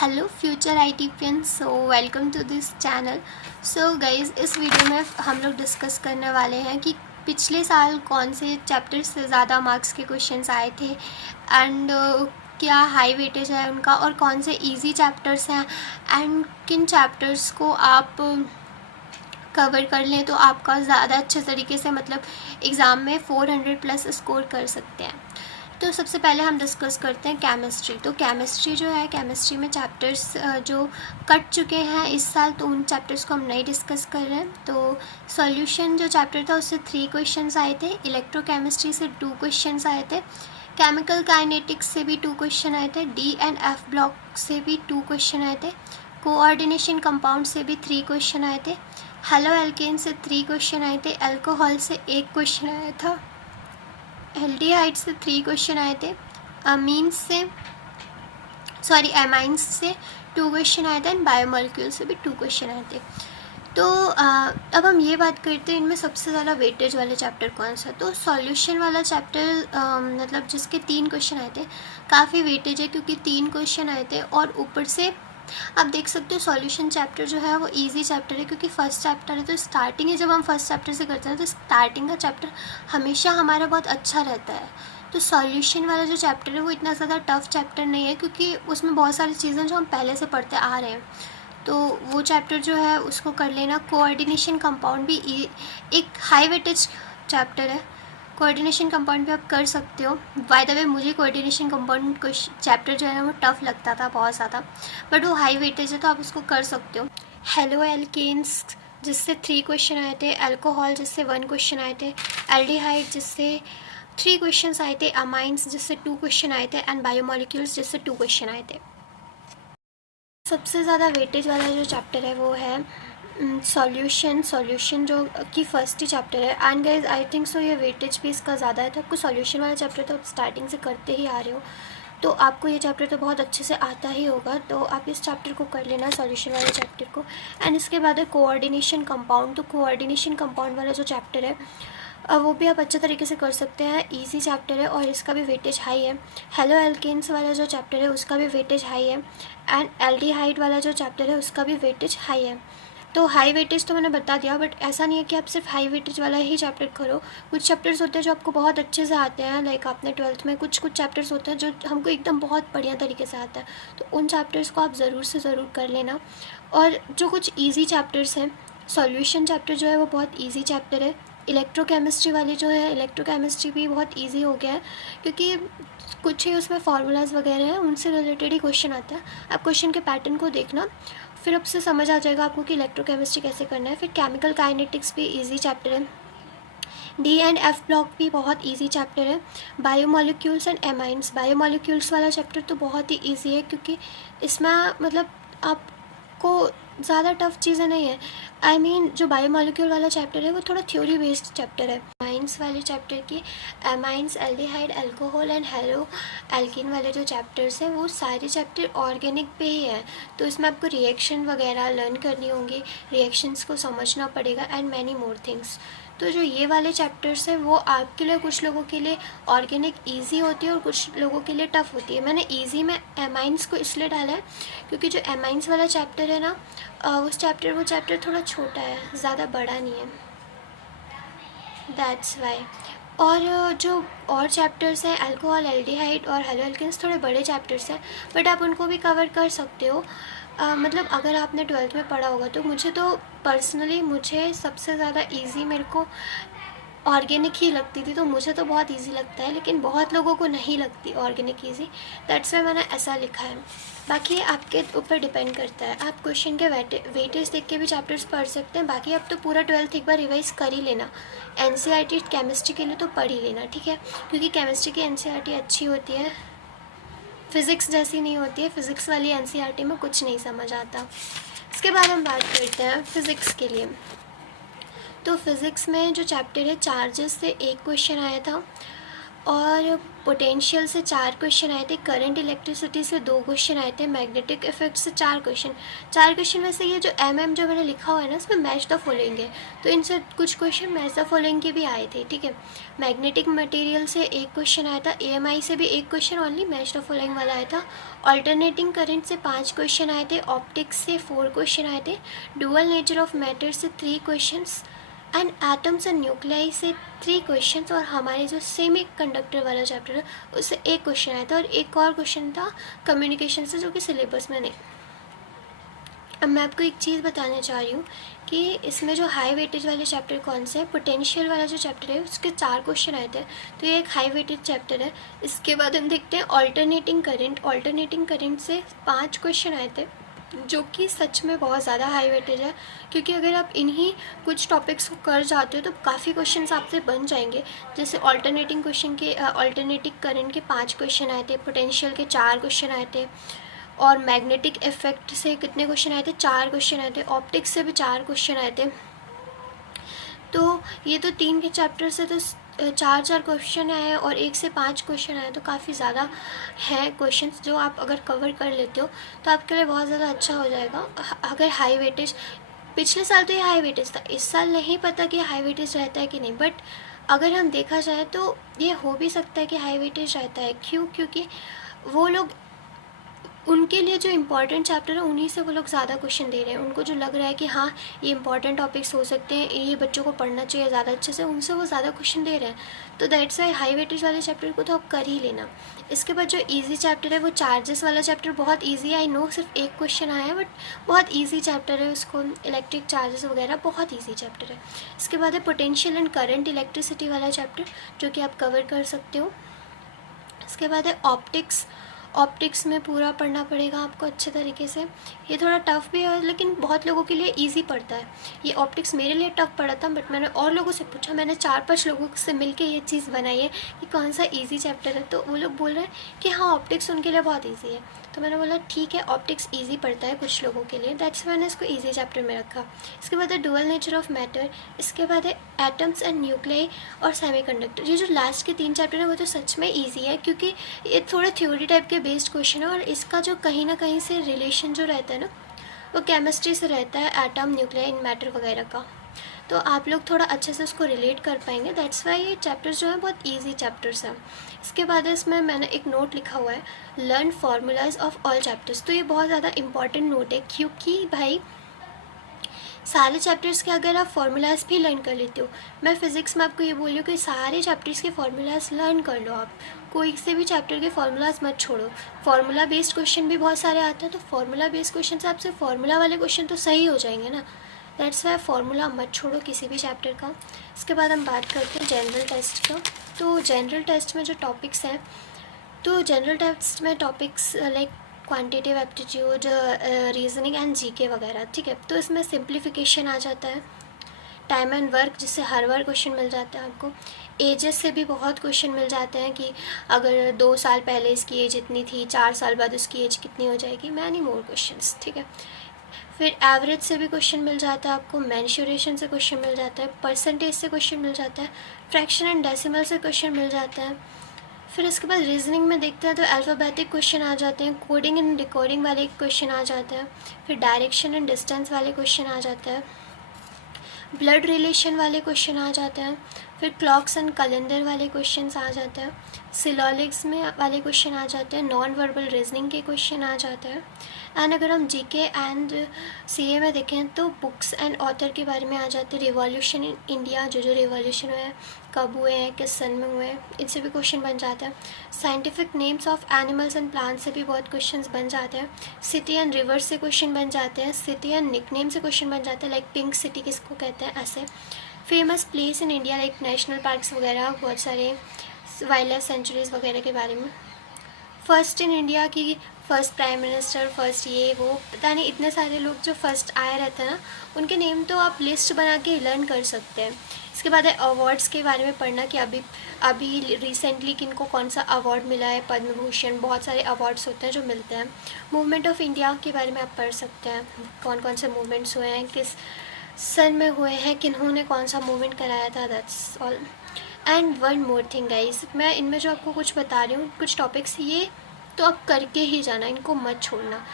Hello future आईटीपियन, so welcome to this channel. So guys, इस video में हम लोग डिस्कस करने वाले हैं कि पिछले साल कौन से चैप्टर से ज़्यादा मार्क्स के क्वेश्चंस आए थे एंड क्या हाई वेटेज है उनका, और कौन से इजी चैप्टर्स हैं एंड किन चैप्टर्स को आप कवर कर लें तो आपका ज़्यादा अच्छे तरीके से मतलब एग्ज़ाम में 400 प्लस स्कोर कर सकते हैं। तो सबसे पहले हम डिस्कस करते हैं केमिस्ट्री। तो केमिस्ट्री जो है, केमिस्ट्री में चैप्टर्स जो कट चुके हैं इस साल, तो उन चैप्टर्स को हम नहीं डिस्कस कर रहे हैं। तो सॉल्यूशन जो चैप्टर था उससे 3 क्वेश्चंस आए थे, इलेक्ट्रोकेमिस्ट्री से 2 क्वेश्चंस आए थे, केमिकल काइनेटिक्स से भी 2 क्वेश्चन आए थे, डी एंड एफ ब्लॉक से भी 2 क्वेश्चन आए थे, कोऑर्डिनेशन कंपाउंड से भी 3 क्वेश्चन आए थे, हेलो एल्केन से 3 क्वेश्चन आए थे, अल्कोहल से 1 क्वेश्चन आया था, एल्डिहाइड से 3 क्वेश्चन आए थे, एमाइंस से 2 क्वेश्चन आए थे एंड बायोमोलिक्यूल से भी 2 क्वेश्चन आए थे। तो अब हम ये बात करते हैं इनमें सबसे ज़्यादा वेटेज वाले चैप्टर कौन सा। तो सॉल्यूशन वाला चैप्टर मतलब जिसके 3 क्वेश्चन आए थे काफ़ी वेटेज है, क्योंकि 3 क्वेश्चन आए थे और ऊपर से आप देख सकते हो सॉल्यूशन चैप्टर जो है वो इजी चैप्टर है, क्योंकि फर्स्ट चैप्टर है। तो स्टार्टिंग है, जब हम फर्स्ट चैप्टर से करते हैं तो स्टार्टिंग का चैप्टर हमेशा हमारा बहुत अच्छा रहता है। तो सॉल्यूशन वाला जो चैप्टर है वो इतना ज़्यादा टफ चैप्टर नहीं है, क्योंकि उसमें बहुत सारी चीज़ें जो हम पहले से पढ़ते आ रहे हैं, तो वो चैप्टर जो है उसको कर लेना। कोऑर्डिनेशन कंपाउंड भी एक हाई वेटेज चैप्टर है, कोऑर्डिनेशन कंपाउंड भी आप कर सकते हो। बाय द वे, मुझे कोऑर्डिनेशन कंपाउंड चैप्टर जो है ना वो टफ़ लगता था बहुत ज़्यादा, बट वो हाई वेटेज है तो आप उसको कर सकते हो। हेलो एल्केन्स जिससे 3 क्वेश्चन आए थे, अल्कोहल जिससे 1 क्वेश्चन आए थे, एल्डिहाइड जिससे 3 क्वेश्चन आए थे, अमाइंस जिससे 2 क्वेश्चन आए थे एंड बायोमोलिक्यूल्स जिससे 2 क्वेश्चन आए थे। सबसे ज़्यादा वेटेज वाला जो चैप्टर है वो है सॉल्यूशन जो कि फर्स्ट ही चैप्टर है। And guys I think so ये वेटेज भी इसका ज़्यादा है। तो आपको सॉल्यूशन वाला चैप्टर तो आप स्टार्टिंग से करते ही आ रहे हो, तो आपको ये चैप्टर तो बहुत अच्छे से आता ही होगा, तो आप इस चैप्टर को कर लेना, सॉल्यूशन वाले चैप्टर को। एंड इसके बाद है कोऑर्डिनेशन कंपाउंड। तो कोऑर्डिनेशन कंपाउंड वाला जो चैप्टर है वो भी आप अच्छे तरीके से कर सकते हैं, इजी चैप्टर है और इसका भी वेटेज हाई है। हेलो एल्केन्स वाला जो चैप्टर है उसका भी वेटेज हाई है एंड एल्डिहाइड वाला जो चैप्टर है उसका भी वेटेज हाई है। तो हाई वेटेज तो मैंने बता दिया, बट ऐसा नहीं है कि आप सिर्फ हाई वेटेज वाला ही चैप्टर करो। कुछ चैप्टर्स होते हैं जो आपको बहुत अच्छे से आते हैं, लाइक आपने 12th में कुछ चैप्टर्स होते हैं जो हमको एकदम बहुत बढ़िया तरीके से आता है, तो उन चैप्टर्स को आप ज़रूर से ज़रूर कर लेना। और जो कुछ ईजी चैप्टर्स हैं, सॉल्यूशन चैप्टर जो है वो बहुत ईजी चैप्टर है। इलेक्ट्रोकेमिस्ट्री वाली जो है, इलेक्ट्रोकेमिस्ट्री भी बहुत ईजी हो गया है, क्योंकि कुछ ही उसमें फार्मूलाज वगैरह हैं, उनसे रिलेटेड ही क्वेश्चन आता है। आप क्वेश्चन के पैटर्न को देखना, फिर अब से समझ आ जाएगा आपको कि इलेक्ट्रोकेमिस्ट्री कैसे करना है। फिर केमिकल काइनेटिक्स भी इजी चैप्टर है, डी एंड एफ ब्लॉक भी बहुत इजी चैप्टर है, बायोमोलिक्यूल्स एंड एमाइंस। बायोमोलिक्यूल्स वाला चैप्टर तो बहुत ही इजी है, क्योंकि इसमें मतलब आपको ज़्यादा टफ चीज़ें नहीं है। आई मीन जो बायोमोलिक्यूल वाला चैप्टर है वो थोड़ा थ्योरी बेस्ड चैप्टर है। एमाइंस वाले चैप्टर की amines, aldehyde, alcohol and hello alkene वाले जो चैप्टर्स हैं वो सारे चैप्टर ऑर्गेनिक पे ही है, तो इसमें आपको रिएक्शन वगैरह लर्न करनी होंगी, रिएक्शंस को समझना पड़ेगा एंड मैनी मोर थिंग्स। तो जो ये वाले चैप्टर्स हैं वो आपके लिए, कुछ लोगों के लिए ऑर्गेनिक ईजी होती है और कुछ लोगों के लिए टफ़ होती है। मैंने ईजी में एमाइंस को इसलिए डाला है क्योंकि जो एमाइंस वाला चैप्टर है ना, वो चैप्टर थोड़ा छोटा है, ज़्यादा बड़ा नहीं है, दैट्स वाई। और जो और चैप्टर्स हैं, अल्कोहल, एल्डिहाइड और हेलो एल्केन्स, थोड़े बड़े चैप्टर्स हैं, बट आप उनको भी कवर कर सकते हो। मतलब अगर आपने 12th में पढ़ा होगा तो मुझे सबसे ज़्यादा इजी मेरे को ऑर्गेनिक ही लगती थी, तो मुझे तो बहुत इजी लगता है, लेकिन बहुत लोगों को नहीं लगती ऑर्गेनिक इजी, दैट्स वाई मैंने ऐसा लिखा है। बाकी आपके ऊपर डिपेंड करता है, आप क्वेश्चन के वेटेज देख के भी चैप्टर्स पढ़ सकते हैं। बाकी अब तो पूरा 12th एक बार रिवाइज़ कर ही लेना, एनसीईआरटी केमिस्ट्री के लिए तो पढ़ ही लेना, ठीक है, क्योंकि केमिस्ट्री की एनसीईआरटी अच्छी होती है, फ़िज़िक्स जैसी नहीं होती है। फ़िज़िक्स वाली एनसीईआरटी में कुछ नहीं समझ आता। इसके बाद हम बात करते हैं फ़िज़िक्स के लिए। तो फ़िज़िक्स में जो चैप्टर है चार्जेस से 1 क्वेश्चन आया था, और पोटेंशियल से 4 क्वेश्चन आए थे, करंट इलेक्ट्रिसिटी से 2 क्वेश्चन आए थे, मैग्नेटिक इफेक्ट से 4 क्वेश्चन में से ये जो जो मैंने लिखा हुआ है ना, इसमें मैच द फॉलोइंग है, तो इनसे कुछ क्वेश्चन मैच द फॉलोइंग के भी आए थे, ठीक है। मैग्नेटिक मटेरियल से 1 क्वेश्चन आया था, AMI से भी 1 question only match the following वाला आया था, ऑल्टरनेटिंग करंट से 5 क्वेश्चन आए थे, ऑप्टिक्स से 4 क्वेश्चन आए थे, डुअल नेचर ऑफ मैटर से 3 questions and atoms and nuclei से 3 क्वेश्चंस, और हमारे जो सेमी कंडक्टर वाला चैप्टर है उससे 1 क्वेश्चन आया था, और एक और क्वेश्चन था कम्युनिकेशन से जो कि सिलेबस में नहीं। अब मैं आपको एक चीज़ बताना चाह रही हूँ कि इसमें जो हाई वेटेज वाले चैप्टर कौन से हैं, पोटेंशियल वाला जो चैप्टर है उसके 4 क्वेश्चन आए थे, तो ये एक हाई वेटेज चैप्टर है। इसके बाद हम देखते हैं ऑल्टरनेटिंग करंट से 5 क्वेश्चन आए थे, जो कि सच में बहुत ज़्यादा हाई वेटेज है, क्योंकि अगर आप इन्हीं कुछ टॉपिक्स को कर जाते हो तो काफ़ी क्वेश्चंस आपसे बन जाएंगे। जैसे ऑल्टरनेटिंग करंट के 5 क्वेश्चन आए थे, पोटेंशियल के 4 क्वेश्चन आए थे, और मैग्नेटिक इफेक्ट से कितने क्वेश्चन आए थे, 4 क्वेश्चन आए थे, ऑप्टिक्स से भी 4 क्वेश्चन आए थे। तो ये तो 3 के चैप्टर से तो 4 क्वेश्चन आए और 1 से 5 क्वेश्चन आए, तो काफ़ी ज़्यादा हैं क्वेश्चंस, जो आप अगर कवर कर लेते हो तो आपके लिए बहुत ज़्यादा अच्छा हो जाएगा। अगर हाई वेटेज, पिछले साल तो ये हाई वेटेज था, इस साल नहीं पता कि हाई वेटेज रहता है कि नहीं, बट अगर हम देखा जाए तो ये हो भी सकता है कि हाई वेटेज रहता है। क्योंकि वो लोग, उनके लिए जो इम्पॉर्टेंट चैप्टर है उन्हीं से वो लोग ज़्यादा क्वेश्चन दे रहे हैं, उनको जो लग रहा है कि हाँ ये इंपॉर्टेंट टॉपिक्स हो सकते हैं, ये बच्चों को पढ़ना चाहिए ज़्यादा अच्छे से, उनसे वो ज़्यादा क्वेश्चन दे रहे हैं। तो दैट्स वाई हाई वेटेज वाले चैप्टर को तो आप कर ही लेना। इसके बाद जो इजी चैप्टर है वो चार्जेस वाला चैप्टर बहुत ईजी है। आई नो सिर्फ 1 क्वेश्चन आया है, बट बहुत ईजी चैप्टर है, उसको इलेक्ट्रिक चार्जेस वगैरह बहुत ईजी चैप्टर है। इसके बाद है पोटेंशियल एंड करंट इलेक्ट्रिसिटी वाला चैप्टर, जो कि आप कवर कर सकते हो। इसके बाद है ऑप्टिक्स में पूरा पढ़ना पड़ेगा आपको अच्छे तरीके से। ये थोड़ा टफ़ भी है, लेकिन बहुत लोगों के लिए इजी पड़ता है। ये ऑप्टिक्स मेरे लिए टफ़ पड़ा था, बट मैंने और लोगों से पूछा, मैंने 4-5 लोगों से मिलके ये चीज़ बनाई है कि कौन सा इजी चैप्टर है, तो वो लोग बोल रहे हैं कि हाँ ऑप्टिक्स उनके लिए बहुत ईजी है। तो मैंने बोला ठीक है, ऑप्टिक्स ईजी पड़ता है कुछ लोगों के लिए, दैट्स मैंने इसको ईजी चैप्टर में रखा। इसके बाद है डुअल नेचर ऑफ मैटर, इसके बाद है एटम्स एंड न्यूक्लियाई और सेमीकंडक्टर। ये जो लास्ट के 3 चैप्टर है वो तो सच में ईजी है, क्योंकि ये थोड़ा थ्योरी टाइप के बेस्ड क्वेश्चन है, और इसका जो कहीं ना कहीं से रिलेशन जो रहता है ना, वो केमिस्ट्री से रहता है, एटम, न्यूक्लियाई, मैटर वगैरह का, तो आप लोग थोड़ा अच्छे से उसको रिलेट कर पाएंगे। दैट्स वाई ये चैप्टर्स जो है बहुत इजी चैप्टर्स हैं। इसके बाद इसमें मैंने एक नोट लिखा हुआ है, learn formulas of all chapters. तो ये बहुत ज़्यादा इंपॉर्टेंट नोट है, क्योंकि भाई सारे चैप्टर्स के अगर आप फार्मूलाज भी लर्न कर लेते हो, मैं फ़िज़िक्स में आपको ये बोल रही हूँ कि सारे चैप्टर्स के फार्मूलाज लर्न कर लो, आप कोई से भी चैप्टर के फार्मूलाज मत छोड़ो। फार्मूला बेस्ड क्वेश्चन भी बहुत सारे आते हैं, तो फार्मूला बेस्ड क्वेश्चन से आपसे फार्मूला वाले क्वेश्चन तो सही हो जाएंगे ना, दैट्स वाई फार्मूला मत छोड़ो किसी भी चैप्टर का। इसके बाद हम बात करते हैं जनरल टेस्ट का। तो जनरल टेस्ट में जो टॉपिक्स हैं, तो जनरल टेस्ट में topics like quantitative aptitude, reasoning and GK वगैरह, ठीक है। तो इसमें सिंप्लीफिकेशन आ जाता है, टाइम एंड वर्क जिससे हर बार क्वेश्चन मिल जाता है आपको, एजेस से भी बहुत क्वेश्चन मिल जाते हैं कि अगर 2 साल पहले इसकी एज इतनी थी, 4 साल बाद उसकी एज कितनी हो जाएगी, मैनी मोर क्वेश्चंस, ठीक है। फिर एवरेज से भी क्वेश्चन मिल जाता है आपको, मेंशुरेशन से क्वेश्चन मिल जाता है, परसेंटेज से क्वेश्चन मिल जाता है, फ्रैक्शन एंड डेसिमल से क्वेश्चन मिल जाता है। फिर इसके बाद रीजनिंग में देखते हैं तो अल्फ़ाबेटिक क्वेश्चन आ जाते हैं, कोडिंग एंड डिकोडिंग वाले क्वेश्चन आ जाते हैं, फिर डायरेक्शन एंड डिस्टेंस वाले क्वेश्चन आ जाते हैं, ब्लड रिलेशन वाले क्वेश्चन आ जाते हैं, फिर क्लॉक्स एंड कैलेंडर वाले क्वेश्चंस आ जाते हैं, सिलॉजिक्स में वाले क्वेश्चन आ जाते हैं, नॉन वर्बल रीजनिंग के क्वेश्चन आ जाते हैं। एंड अगर हम जीके एंड सीए में देखें तो बुक्स एंड ऑथर के बारे में आ जाते हैं, रिवॉल्यूशन इन इंडिया, जो रिवॉल्यूशन हुए हैं, कब हुए हैं, किस सन में हुए हैं, इनसे भी क्वेश्चन बन जाते हैं। Scientific names of animals and plants से भी बहुत क्वेश्चंस बन जाते हैं। सिटी एंड रिवर्स से क्वेश्चन बन जाते हैं, सिटी एंड निकनेम से क्वेश्चन बन जाते हैं, लाइक पिंक सिटी किसको कहते हैं, ऐसे। Famous place in India like national parks वगैरह, बहुत सारे वाइल्ड लाइफ सेंचुरीज़ वगैरह के बारे में। फर्स्ट इन इंडिया की फर्स्ट प्राइम मिनिस्टर, फर्स्ट ये वो, पता नहीं इतने सारे लोग जो फर्स्ट आए रहते हैं ना, उनके नेम तो आप लिस्ट बना के लर्न कर सकते हैं। इसके बाद है अवार्ड्स के बारे में पढ़ना कि अभी रिसेंटली किनको कौन सा अवार्ड मिला है, पद्म भूषण, बहुत सारे अवार्ड्स होते हैं जो मिलते हैं। मूवमेंट ऑफ इंडिया के बारे में आप पढ़ सकते हैं, कौन कौन से मूवमेंट्स हुए हैं, किस सन में हुए हैं, किन्होंने कौन सा मूवमेंट कराया था, that's all. And one more thing guys, मैं इनमें जो आपको कुछ बता रही हूँ कुछ टॉपिक्स, ये तो आप करके ही जाना, इनको मत छोड़ना।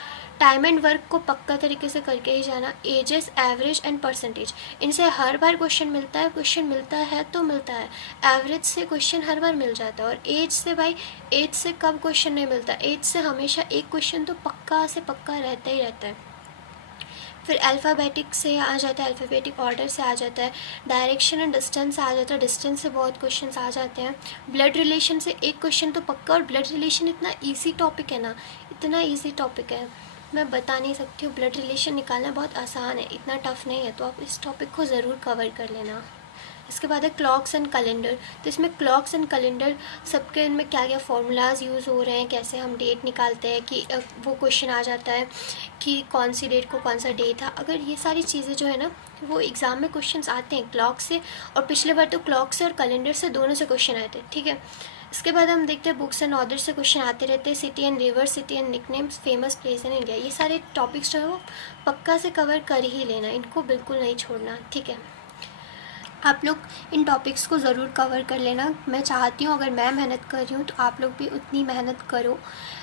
टाइम एंड वर्क को पक्का तरीके से करके ही जाना। एजेस, एवरेज एंड परसेंटेज, इनसे हर बार क्वेश्चन मिलता है, क्वेश्चन मिलता है तो मिलता है। एवरेज से क्वेश्चन हर बार मिल जाता है, और एज से भाई, एज से कब क्वेश्चन नहीं मिलता, एज से हमेशा एक क्वेश्चन तो पक्का से पक्का रहता ही रहता है। फिर अल्फ़ाबेटिक से आ जाता है, अल्फ़ाबेटिक ऑर्डर से आ जाता है। डायरेक्शन एंड डिस्टेंस से आ जाता है, डिस्टेंस से बहुत क्वेश्चंस आ जाते हैं। ब्लड रिलेशन से एक क्वेश्चन तो पक्का, और ब्लड रिलेशन इतना इजी टॉपिक है ना, इतना इजी टॉपिक है, मैं बता नहीं सकती हूँ। ब्लड रिलेशन निकालना बहुत आसान है, इतना टफ नहीं है, तो आप इस टॉपिक को ज़रूर कवर कर लेना। इसके बाद है क्लॉक्स एंड कैलेंडर। तो इसमें क्लॉक्स एंड कैलेंडर सबके इनमें क्या क्या फार्मूलाज यूज़ हो रहे हैं, कैसे हम डेट निकालते हैं, कि वो क्वेश्चन आ जाता है कि कौन सी डेट को कौन सा डे था। अगर ये सारी चीज़ें जो है ना वो एग्ज़ाम में क्वेश्चंस आते हैं क्लॉक से, और पिछले बार तो क्लॉक से और कैलेंडर से दोनों से क्वेश्चन आए थे, ठीक है। इसके बाद हम देखते हैं बुक्स एंड ऑथर से क्वेश्चन आते रहते हैं। City and river, city and nicknames, famous place in India, ये सारे टॉपिक्स जो है वो पक्का से कवर कर ही लेना, इनको बिल्कुल नहीं छोड़ना, ठीक है। आप लोग इन टॉपिक्स को ज़रूर कवर कर लेना। मैं चाहती हूँ अगर मैं मेहनत कर रही हूँ तो आप लोग भी उतनी मेहनत करो।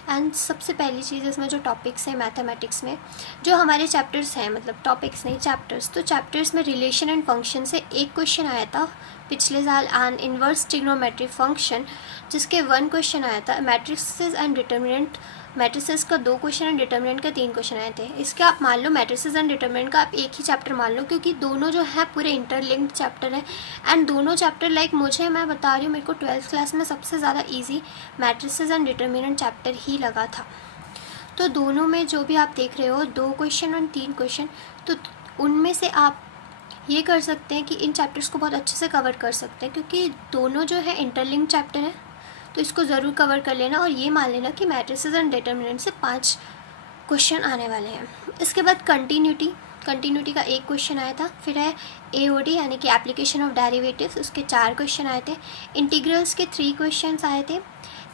एंड सबसे पहली चीज़ इसमें जो टॉपिक्स हैं मैथमेटिक्स में, जो हमारे चैप्टर्स हैं, मतलब टॉपिक्स नहीं चैप्टर्स, तो चैप्टर्स में रिलेशन एंड फंक्शन से एक क्वेश्चन आया था पिछले साल, एंड इन्वर्स ट्रिग्नोमेट्रिक फंक्शन जिसके 1 क्वेश्चन आया था। मैट्रिसेस एंड डिटर्मिनेंट, मैट्रिसेस का 2 क्वेश्चन एंड डिटर्मिनेंट का 3 क्वेश्चन आए थे। इसका आप मान लो मैट्रिसेस एंड डिटर्मिनेंट का आप एक ही चैप्टर मान लो, क्योंकि दोनों जो है पूरे इंटरलिंक्ड चैप्टर है। एंड दोनों चैप्टर लाइक मुझे, मैं बता रही हूँ, मेरे को 12th क्लास में सबसे ज़्यादा easy matrices and determinant chapter ही लगा था। तो दोनों में जो भी आप देख रहे हो 2 क्वेश्चन और 3 क्वेश्चन, तो उनमें से आप ये कर सकते हैं कि इन चैप्टर्स को बहुत अच्छे से कवर कर सकते हैं, क्योंकि दोनों जो है इंटरलिंक्ड चैप्टर है, तो इसको ज़रूर कवर कर लेना। और ये मान लेना कि मैट्रिसेस एंड डिटर्मिनेंट से 5 क्वेश्चन आने वाले हैं। इसके बाद कंटिन्यूटी, कंटिन्यूटी का 1 क्वेश्चन आया था। फिर है एओडी यानी कि एप्लीकेशन ऑफ डेरिवेटिव्स, उसके 4 क्वेश्चन आए थे। इंटीग्रल्स के 3 क्वेश्चन आए थे।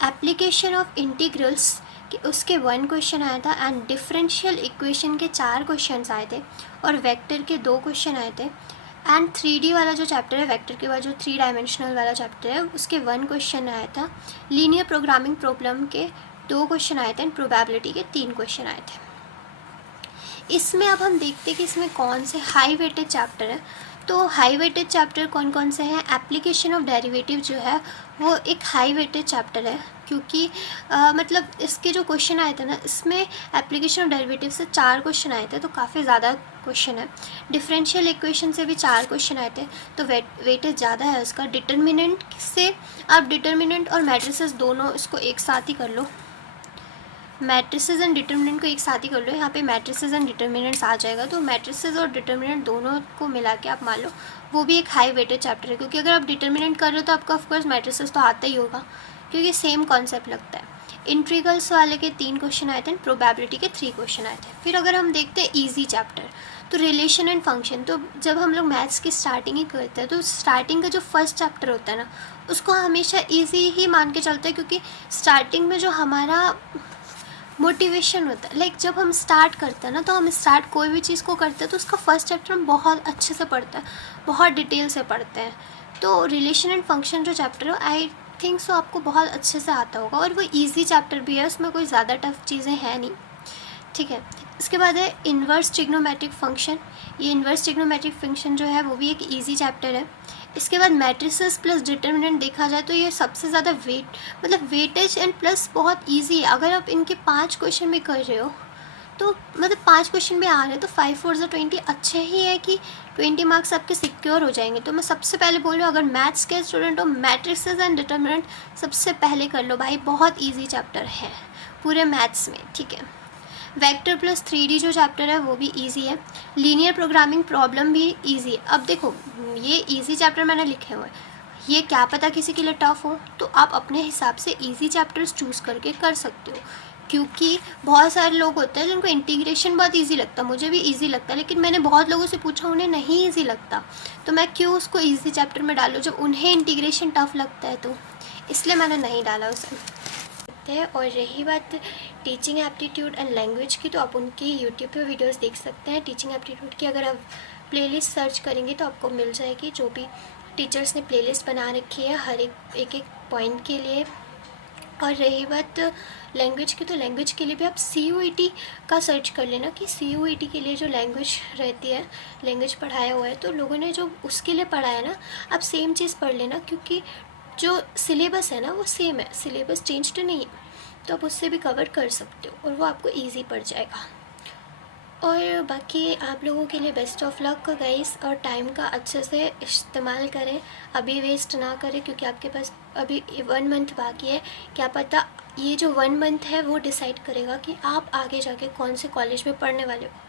एप्लीकेशन ऑफ इंटीग्रल्स कि उसके 1 क्वेश्चन आया था। एंड डिफरेंशियल इक्वेशन के 4 क्वेश्चन आए थे, और वेक्टर के 2 क्वेश्चन आए थे। एंड 3D वाला जो चैप्टर है, वेक्टर के बाद जो 3 डायमेंशनल वाला चैप्टर है, उसके 1 क्वेश्चन आया था। लीनियर प्रोग्रामिंग प्रॉब्लम के 2 क्वेश्चन आए थे, एंड प्रोबेबिलिटी के 3 क्वेश्चन आए थे। इसमें अब हम देखते हैं कि इसमें कौन से हाई वेटेज चैप्टर है। तो हाई वेटेज चैप्टर कौन कौन से हैं। एप्लीकेशन ऑफ डेरिवेटिव जो है वो एक हाई वेटेज चैप्टर है, क्योंकि मतलब इसके जो क्वेश्चन आए थे ना, इसमें एप्लीकेशन ऑफ डेरिवेटिव से 4 क्वेश्चन आए थे, तो काफ़ी ज़्यादा क्वेश्चन है। डिफरेंशियल इक्वेशन से भी 4 क्वेश्चन आए थे, तो वेटेज ज़्यादा है उसका। डिटर्मिनेंट से आप डिटर्मिनेंट और मैट्रिसेस दोनों इसको एक साथ ही कर लो, मैट्रिसेस एंड डिटर्मिनेंट को एक साथ ही कर लो। यहाँ पे मैट्रिसेस एंड डिटर्मिनेंट्स आ जाएगा, तो मैट्रिसेस और डिटर्मिनेंट दोनों को मिला के आप मान लो वो भी एक हाई वेटेड चैप्टर है, क्योंकि अगर आप डिटर्मिनेंट कर रहे हो तो आपका ऑफकोर्स मैट्रिसेस तो आता ही होगा, क्योंकि सेम कॉन्सेप्ट लगता है। इंट्रीगल्स वाले के 3 क्वेश्चन आए थे, प्रोबेबिलिटी के 3 क्वेश्चन आए थे। फिर अगर हम देखते हैं ईजी चैप्टर, तो रिलेशन एंड फंक्शन, तो जब हम लोग मैथ्स की स्टार्टिंग ही करते हैं तो स्टार्टिंग का जो फर्स्ट चैप्टर होता है ना, उसको हमेशा ईजी ही मान के चलते हैं, क्योंकि स्टार्टिंग में जो हमारा मोटिवेशन होता है, लाइक जब हम स्टार्ट करते हैं ना, तो हम स्टार्ट कोई भी चीज़ को करते हैं तो उसका फर्स्ट चैप्टर हम बहुत अच्छे से पढ़ते हैं, बहुत डिटेल से पढ़ते हैं। तो रिलेशन एंड फंक्शन जो चैप्टर है आई थिंक सो आपको बहुत अच्छे से आता होगा, और वो इजी चैप्टर भी है, उसमें कोई ज़्यादा टफ चीज़ें हैं नहीं, ठीक है। इसके बाद है इन्वर्स ट्रिग्नोमेट्रिक फंक्शन। ये इन्वर्स ट्रिग्नोमेट्रिक फंक्शन जो है वो भी एक ईजी चैप्टर है। इसके बाद मैट्रिसेस प्लस डिटर्मिनेंट देखा जाए तो ये सबसे ज़्यादा मतलब वेटेज एंड प्लस बहुत इजी है। अगर आप इनके 5 क्वेश्चन भी कर रहे हो तो मतलब 5 क्वेश्चन भी आ रहे हैं तो 5 4 20 अच्छे ही है कि 20 मार्क्स आपके सिक्योर हो जाएंगे। तो मैं सबसे पहले बोल रही हूँ, अगर मैथ्स के स्टूडेंट हो मैट्रिसेस एंड डिटर्मिनेंट सबसे पहले कर लो भाई, बहुत ईजी चैप्टर है पूरे मैथ्स में, ठीक है। वेक्टर प्लस 3D जो चैप्टर है वो भी इजी है। लीनियर प्रोग्रामिंग प्रॉब्लम भी इजी है। अब देखो ये इजी चैप्टर मैंने लिखे हुए हैं, ये क्या पता किसी के लिए टफ हो, तो आप अपने हिसाब से इजी चैप्टर्स चूज़ करके कर सकते हो, क्योंकि बहुत सारे लोग होते हैं जिनको इंटीग्रेशन बहुत इजी लगता है, मुझे भी इजी लगता है, लेकिन मैंने बहुत लोगों से पूछा उन्हें नहीं इजी लगता, तो मैं क्यों उसको इजी चैप्टर में डालूँ जब उन्हें इंटीग्रेशन टफ लगता है, तो इसलिए मैंने नहीं डाला उसे। और रही बात टीचिंग एप्टीट्यूड एंड लैंग्वेज की, तो आप उनकी यूट्यूब पे वीडियोस देख सकते हैं। टीचिंग एप्टीट्यूड की अगर आप प्लेलिस्ट सर्च करेंगे तो आपको मिल जाएगी, जो भी टीचर्स ने प्लेलिस्ट बना रखी है हर एक पॉइंट के लिए। और रही बात लैंग्वेज की, तो लैंग्वेज के लिए भी आप CUET का सर्च कर लेना कि CUET के लिए जो लैंग्वेज रहती है, लैंग्वेज पढ़ाया हुआ है, तो लोगों ने जो उसके लिए पढ़ा है ना, आप सेम चीज़ पढ़ लेना, क्योंकि जो सिलेबस है ना वो सेम है, सिलेबस चेंज तो नहीं है, तो आप उससे भी कवर कर सकते हो और वो आपको ईजी पड़ जाएगा। और बाकी आप लोगों के लिए बेस्ट ऑफ लक गाइस, और टाइम का अच्छे से इस्तेमाल करें, अभी वेस्ट ना करें, क्योंकि आपके पास अभी 1 मंथ बाकी है। क्या पता ये जो 1 मंथ है वो डिसाइड करेगा कि आप आगे जाके कौन से कॉलेज में पढ़ने वाले हो।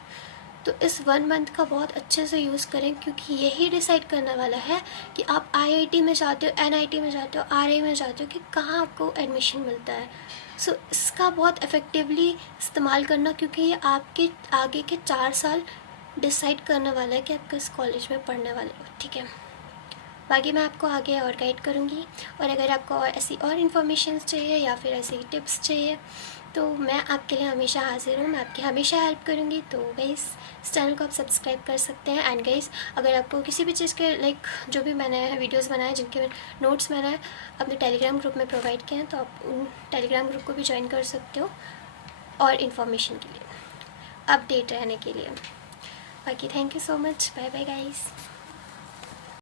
तो इस 1 मंथ का बहुत अच्छे से यूज़ करें, क्योंकि यही डिसाइड करने वाला है कि आप IIT में जाते हो, NIT में जाते हो, RI में जाते हो, कि कहाँ आपको एडमिशन मिलता है। सो इसका बहुत इफ़ेक्टिवली इस्तेमाल करना, क्योंकि ये आपके आगे के 4 साल डिसाइड करने वाला है कि आप किस कॉलेज में पढ़ने वाले हो, ठीक है। बाकी मैं आपको आगे और गाइड करूँगी, और अगर आपको और ऐसी और इन्फॉर्मेशन चाहिए या फिर ऐसी टिप्स चाहिए तो मैं आपके लिए हमेशा हाजिर हूँ, मैं आपकी हमेशा हेल्प करूँगी। तो गाइस इस चैनल को आप सब्सक्राइब कर सकते हैं। एंड गाइस अगर आपको किसी भी चीज़ के लाइक जो भी मैंने वीडियोस बनाए, जिनके नोट्स मैंने अपने टेलीग्राम ग्रुप में प्रोवाइड किए हैं, तो आप उन टेलीग्राम ग्रुप को भी ज्वाइन कर सकते हो और इन्फॉर्मेशन के लिए, अपडेट रहने के लिए। बाकी thank you so much, bye bye guys.